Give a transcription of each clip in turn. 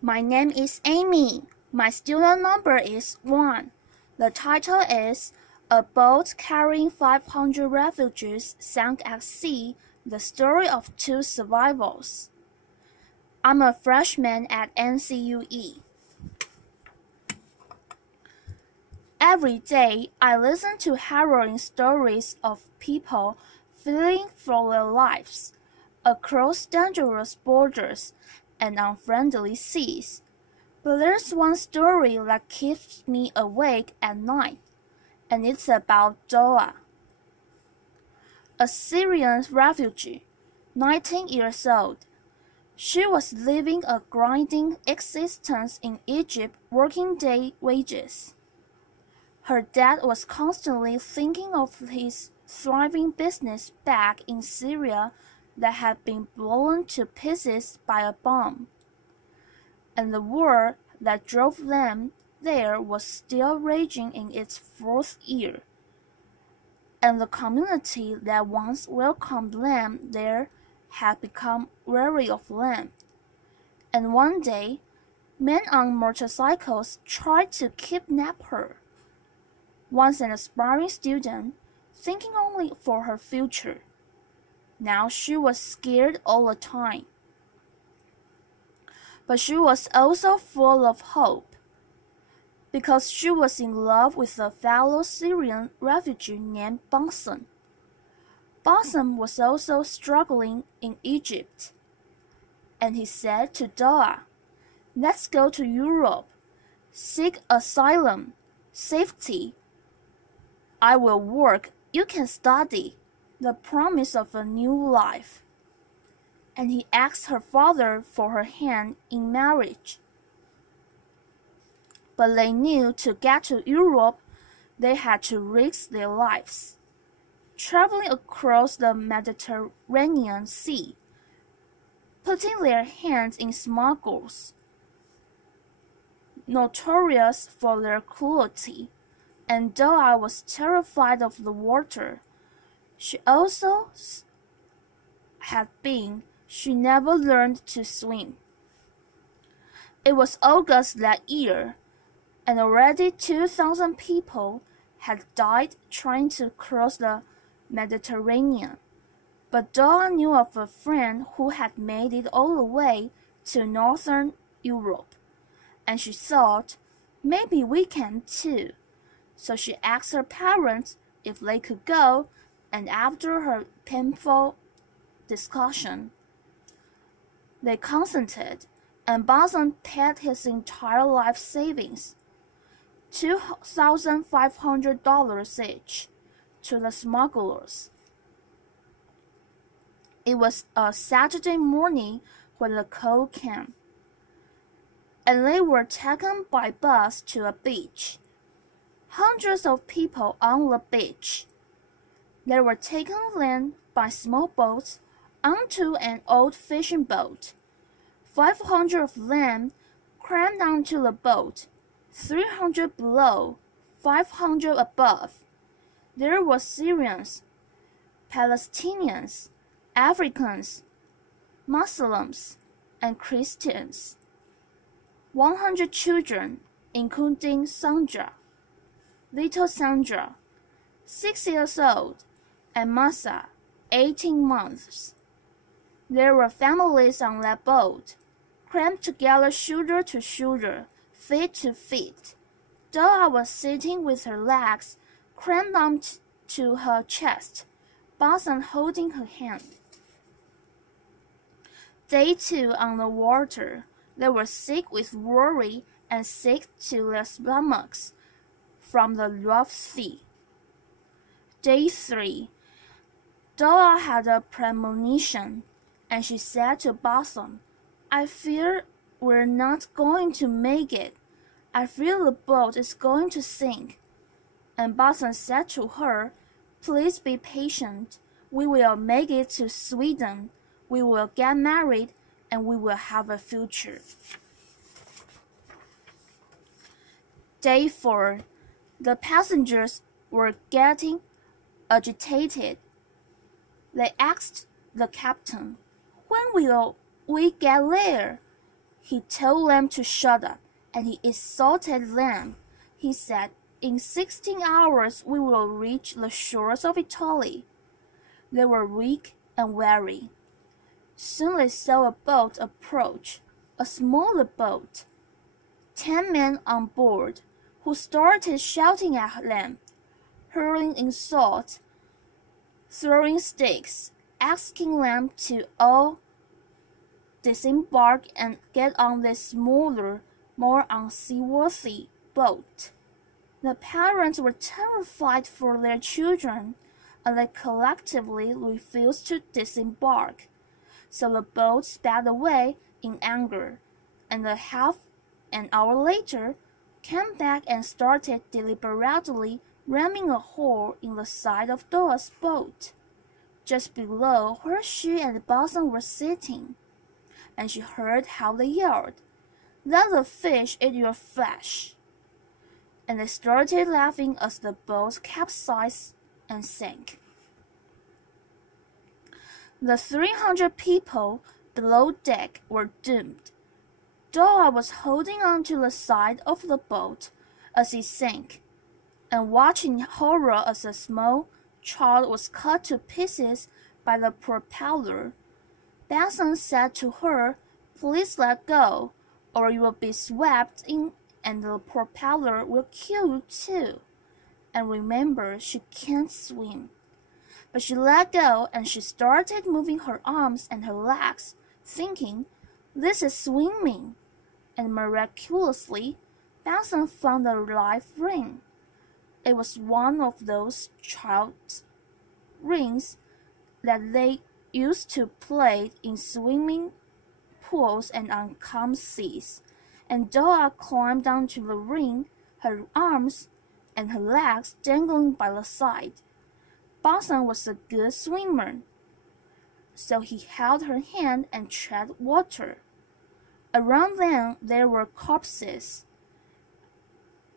My name is Amy. My student number is 1. The title is A Boat Carrying 500 Refugees Sank at Sea, The Story of Two Survivors. I'm a freshman at NCUE. Every day, I listen to harrowing stories of people fleeing for their lives across dangerous borders and unfriendly seas. But there's one story that keeps me awake at night, and it's about Doa, a Syrian refugee, 19 years old. She was living a grinding existence in Egypt, working day wages. Her dad was constantly thinking of his thriving business back in Syria that had been blown to pieces by a bomb. And the war that drove them there was still raging in its fourth year. And the community that once welcomed them there had become weary of them. And one day, men on motorcycles tried to kidnap her. Once an aspiring student, thinking only for her future. Now she was scared all the time. But she was also full of hope, because she was in love with a fellow Syrian refugee named Bassem. Bassem was also struggling in Egypt, and he said to Doa, "Let's go to Europe, seek asylum, safety. I will work, you can study, the promise of a new life." And he asked her father for her hand in marriage. But they knew to get to Europe, they had to risk their lives, traveling across the Mediterranean Sea, putting their hands in smugglers, notorious for their cruelty. And Doa was terrified of the water. She also had been. She never learned to swim. It was August that year, and already 2,000 people had died trying to cross the Mediterranean. But Doa knew of a friend who had made it all the way to northern Europe, and she thought, maybe we can too. So she asked her parents if they could go, and after her painful discussion, they consented, and Bassem paid his entire life savings, $2,500 each, to the smugglers. It was a Saturday morning when the call came, and they were taken by bus to a beach. Hundreds of people on the beach. They were taken then by small boats onto an old fishing boat. 500 of them crammed onto the boat, 300 below, 500 above. There were Syrians, Palestinians, Africans, Muslims, and Christians. 100 children, including Sandra, little Sandra, 6 years old, and Masa, 18 months. There were families on that boat, crammed together shoulder to shoulder, feet to feet. Doa was sitting with her legs crammed onto her chest, Bassem holding her hand. They too on the water. They were sick with worry and sick to their stomachs from the rough sea. Day 3. Doa had a premonition, and she said to Bassem, "I fear we're not going to make it. I fear the boat is going to sink." And Bassem said to her, "Please be patient. We will make it to Sweden. We will get married, and we will have a future." Day 4. The passengers were getting agitated. They asked the captain, "When will we get there?" He told Lamb to shut up, and he insulted Lamb. He said, "In 16 hours we will reach the shores of Italy." They were weak and weary. Soon they saw a boat approach, a smaller boat. 10 men on board, who started shouting at Lamb, hurling insults, throwing sticks, asking Lamb to all disembark and get on this smaller, more unseaworthy boat. The parents were terrified for their children, and they collectively refused to disembark. So the boat sped away in anger, and a half an hour later came back and started deliberately ramming a hole in the side of Dora's boat, just below where she and Boson were sitting. And she heard how they yelled, "Let the fish eat your flesh!" And they started laughing as the boat capsized and sank. The 300 people below deck were doomed. Dora was holding on to the side of the boat as it sank, and watching horror as a small child was cut to pieces by the propeller. Benson said to her, "Please let go, or you will be swept in and the propeller will kill you too. And remember, she can't swim." But she let go and she started moving her arms and her legs, thinking, "This is swimming." And miraculously, Benson found a life ring. It was one of those child's rings that they used to play in swimming pools and on calm seas, and Dora climbed onto the ring, her arms and her legs dangling by the side. Boson was a good swimmer, so he held her hand and tread water. Around them there were corpses.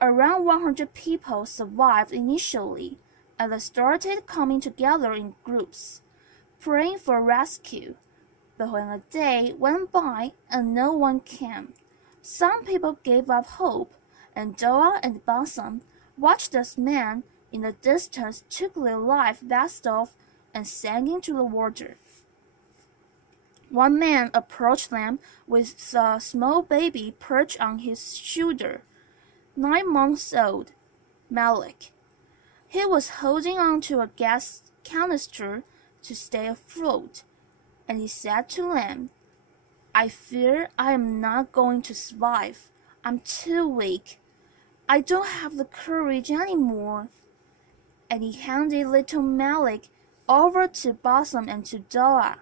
Around 100 people survived initially, and they started coming together in groups, praying for rescue. But when a day went by and no one came, some people gave up hope, and Dora and Boson watched as men in the distance took their life vests off and sank into the water. One man approached them with a small baby perched on his shoulder, 9 months old, Malik. He was holding on to a gas canister to stay afloat, and he said to them, "I fear I am not going to survive. I'm too weak. I don't have the courage anymore." And he handed little Malik over to Boson and to Dora,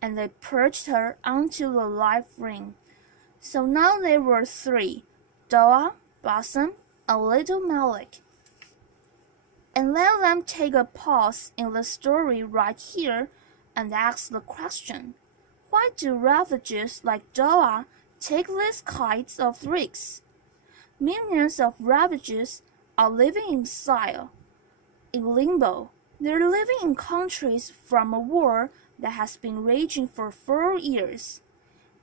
and they perched her onto the life ring. So now there were 3, Dora, Boson, and little Malik. And let them take a pause in the story right here and ask the question, why do refugees like Dora take these kinds of risks? Millions of refugees are living in exile, in limbo. They're living in countries from a war that has been raging for 4 years.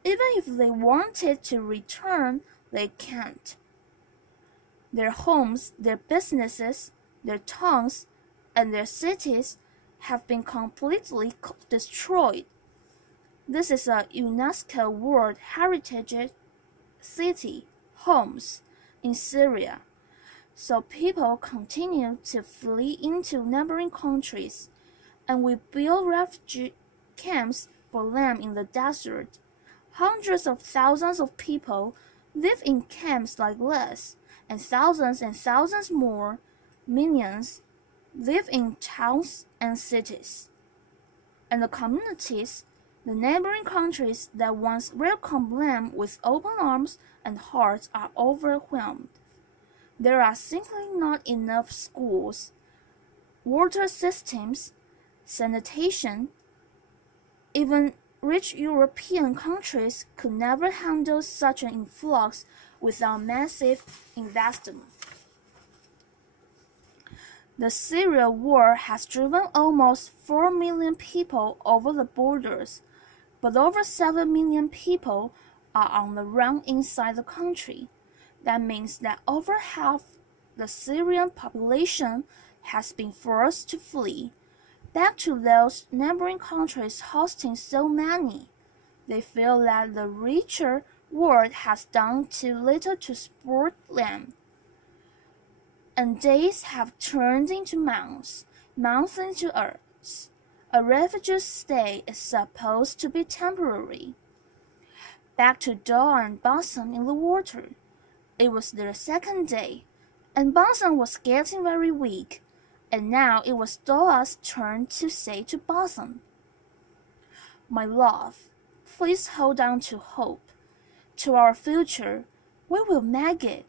Even if they wanted to return, they can't. Their homes, their businesses, their towns, and their cities have been completely destroyed. This is a UNESCO World Heritage City, Homs, in Syria. So people continue to flee into neighboring countries, and we build refugee camps for them in the desert. Hundreds of thousands of people live in camps like this, and thousands more, millions, live in towns and cities. And the communities, the neighboring countries that once welcomed them with open arms and hearts are overwhelmed. There are simply not enough schools, water systems, sanitation. Even rich European countries could never handle such an influx without massive investment. The Syria war has driven almost 4 million people over the borders, but over 7 million people are on the run inside the country. That means that over half the Syrian population has been forced to flee back to those neighboring countries hosting so many. They feel that the richer world has done too little to support them, and days have turned into months, months into years. A refugee's stay is supposed to be temporary. Back to Doa and Bunsen in the water. It was their second day, and Bunsen was getting very weak, and now it was Doa's turn to say to Bunsen, "My love, please hold on to hope. To our future, we will make it."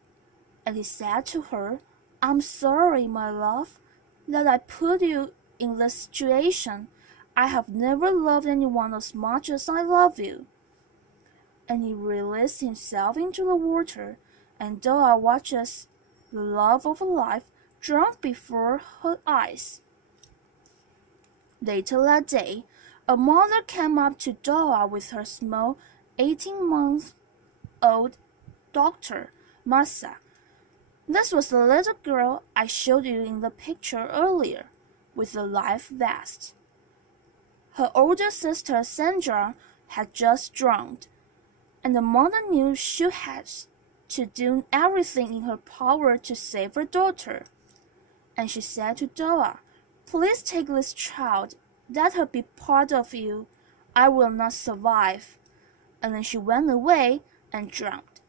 And he said to her, "I'm sorry, my love, that I put you in this situation. I have never loved anyone as much as I love you." And he released himself into the water, and Doa watches the love of life drown before her eyes. Later that day, a mother came up to Doa with her small 18-month-old daughter, Masa. This was the little girl I showed you in the picture earlier, with the life vest. Her older sister Sandra had just drowned, and the mother knew she had to do everything in her power to save her daughter. And she said to Doa, "Please take this child, let her be part of you. I will not survive." And then she went away and drowned.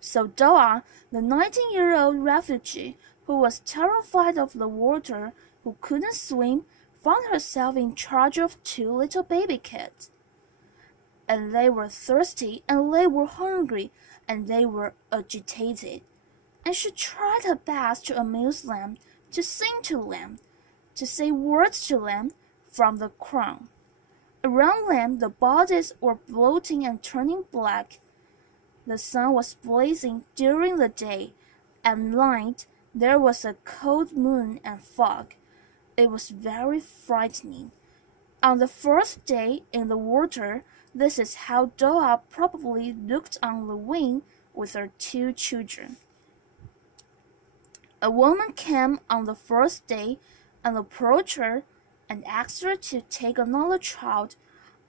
So Doa, the 19-year-old refugee who was terrified of the water, who couldn't swim, found herself in charge of two little baby kids. And they were thirsty, and they were hungry, and they were agitated. And she tried her best to amuse them, to sing to them, to say words to them from the crown. Around them the bodies were bloating and turning black. The sun was blazing during the day. At night there was a cold moon and fog. It was very frightening. On the fourth day in the water, this is how Doa probably looked on the wing with her two children. A woman came on the first day and approached her and asked her to take another child,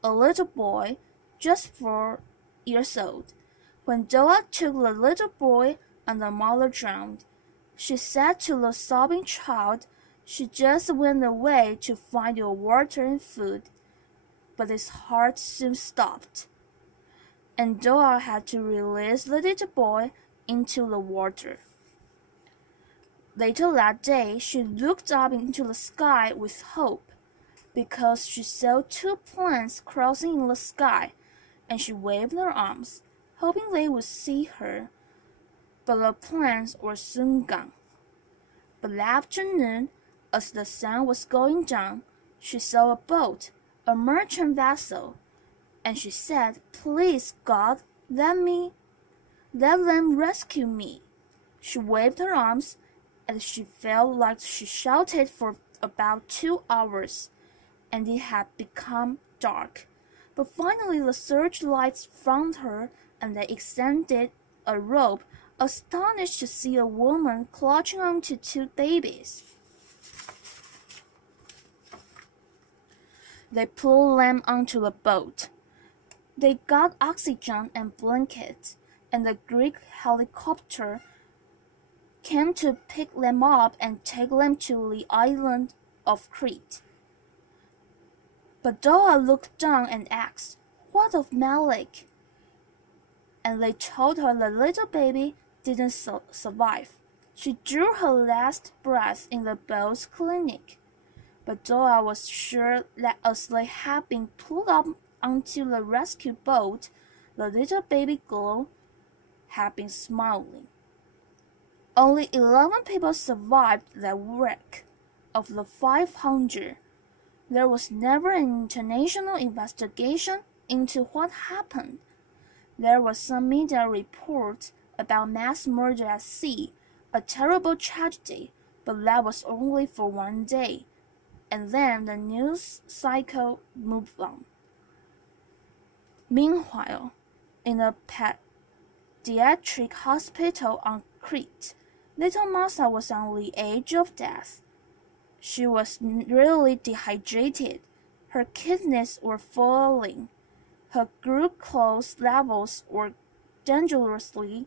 a little boy, just 4 years old. When Doa took the little boy and the mother drowned, she said to the sobbing child, "She just went away to find your water and food." But his heart soon stopped, and Doa had to release the little boy into the water. Later that day, she looked up into the sky with hope, because she saw two planes crossing in the sky, and she waved her arms, hoping they would see her. But the planes were soon gone. But that afternoon, as the sun was going down, she saw a boat, a merchant vessel, and she said, "Please, God, let them rescue me." She waved her arms, and she felt like she shouted for about 2 hours, and it had become dark. But finally the searchlights found her, and they extended a rope, astonished to see a woman clutching onto two babies. They pulled them onto the boat. They got oxygen and blankets, and the Greek helicopter came to pick them up and take them to the island of Crete. But Doa looked down and asked, "What of Malik?" And they told her the little baby didn't survive. She drew her last breath in the boat's clinic. But Doa was sure that as they had been pulled up onto the rescue boat, the little baby girl had been smiling. Only 11 people survived that wreck. Of the 500, there was never an international investigation into what happened. There was some media report about mass murder at sea, a terrible tragedy, but that was only for 1 day, and then the news cycle moved on. Meanwhile, In a pediatric hospital on Crete, little Martha was on the edge of death. She was really dehydrated. Her kidneys were failing. Her glucose levels were dangerously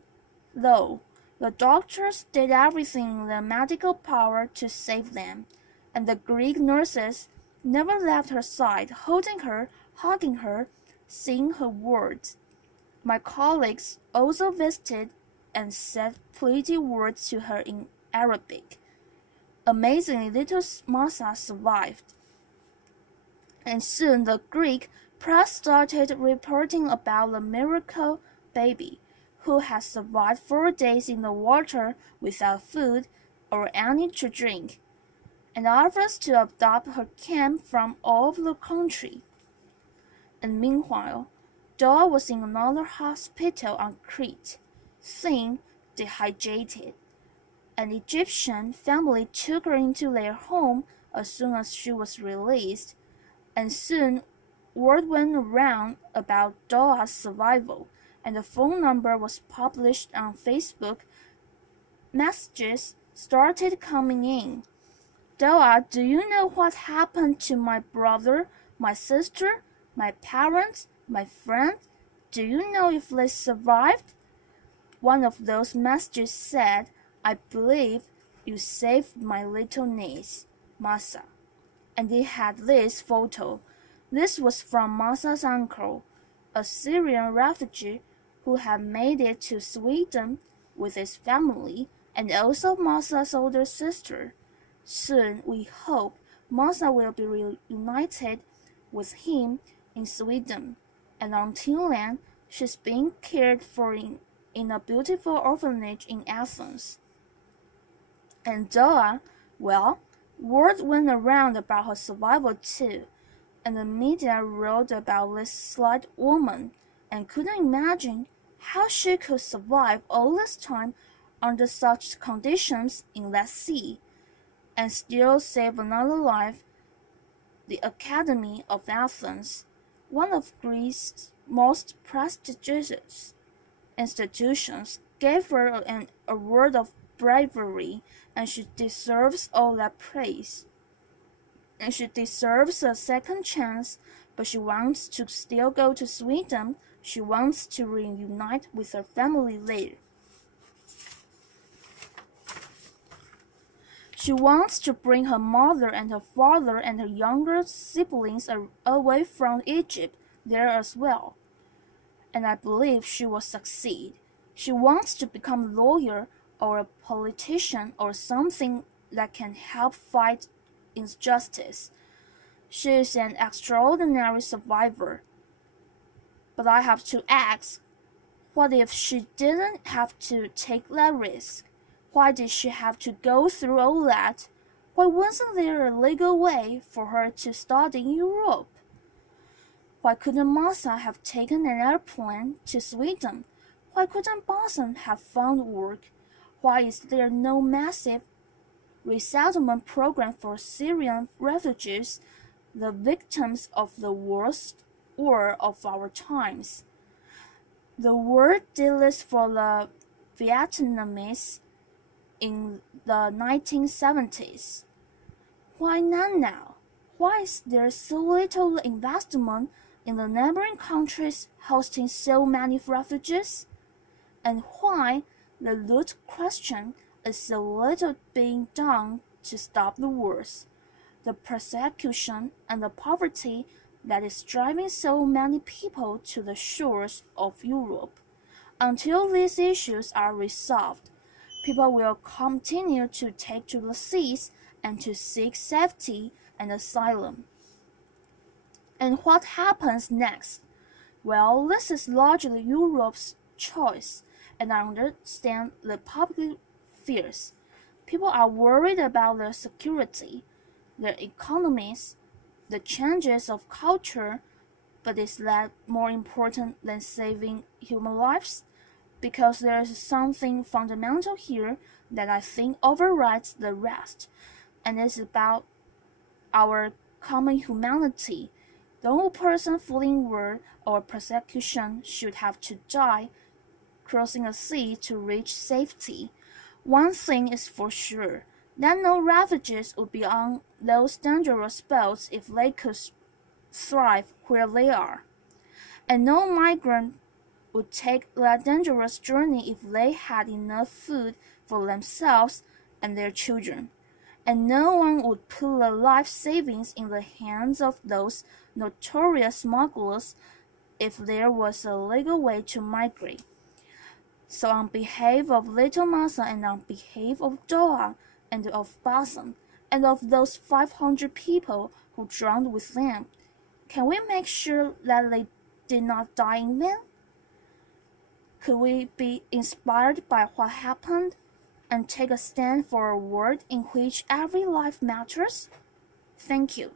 low. The doctors did everything in their medical power to save them, and the Greek nurses never left her side, holding her, hugging her, saying her words. My colleagues also visited and said pretty words to her in Arabic. Amazingly, little Martha survived. And soon the Greek press started reporting about the miracle baby, who had survived 4 days in the water without food or any to drink, and offers to adopt her came from all over the country. And meanwhile, Doa was in another hospital on Crete, thin, dehydrated. An Egyptian family took her into their home as soon as she was released, and soon word went around about Doa's survival, and the phone number was published on Facebook. Messages started coming in. Doa, do you know what happened to my brother, my sister, my parents, my friend? Do you know if they survived? One of those messages said, I believe you saved my little niece, Martha. And it had this photo. This was from Martha's uncle, a Syrian refugee who had made it to Sweden with his family, and also Martha's older sister. Soon, we hope, Martha will be reunited with him in Sweden, and until then, she's being cared for in a beautiful orphanage in Athens. And Doa, well, word went around about her survival too, and the media wrote about this slight woman and couldn't imagine how she could survive all this time under such conditions in that sea and still save another life. The Academy of Athens, one of Greece's most prestigious institutions, gave her an award of bravery, and she deserves all that praise. And she deserves a second chance, but she wants to still go to Sweden. She wants to reunite with her family there. She wants to bring her mother and her father and her younger siblings away from Egypt there as well. And I believe she will succeed. She wants to become a lawyer or a politician or something that can help fight injustice. She is an extraordinary survivor. But I have to ask, what if she didn't have to take that risk? Why did she have to go through all that? Why wasn't there a legal way for her to study in Europe? Why couldn't Martha have taken an airplane to Sweden? Why couldn't Boson have found work? Why is there no massive resettlement program for Syrian refugees, the victims of the worst war of our times? The war did this for the Vietnamese in the 1970s. Why not now? Why is there so little investment in the neighboring countries hosting so many refugees? And why the root question is so little being done to stop the wars, the persecution, and the poverty that is driving so many people to the shores of Europe? Until these issues are resolved, people will continue to take to the seas and to seek safety and asylum. And what happens next? Well, this is largely Europe's choice, and I understand the public fears. People are worried about their security, their economies, the changes of culture, but is that more important than saving human lives? Because there is something fundamental here that I think overrides the rest, and it's about our common humanity, No person fleeing war or persecution should have to die crossing a sea to reach safety. One thing is for sure, that no refugees would be on those dangerous boats if they could thrive where they are. And no migrant would take that dangerous journey if they had enough food for themselves and their children. And no one would put their life savings in the hands of those notorious smugglers if there was a legal way to migrate. So on behalf of Little Massa and on behalf of Doha and of Basan and of those 500 people who drowned with them, can we make sure that they did not die in vain? Could we be inspired by what happened and take a stand for a world in which every life matters? Thank you.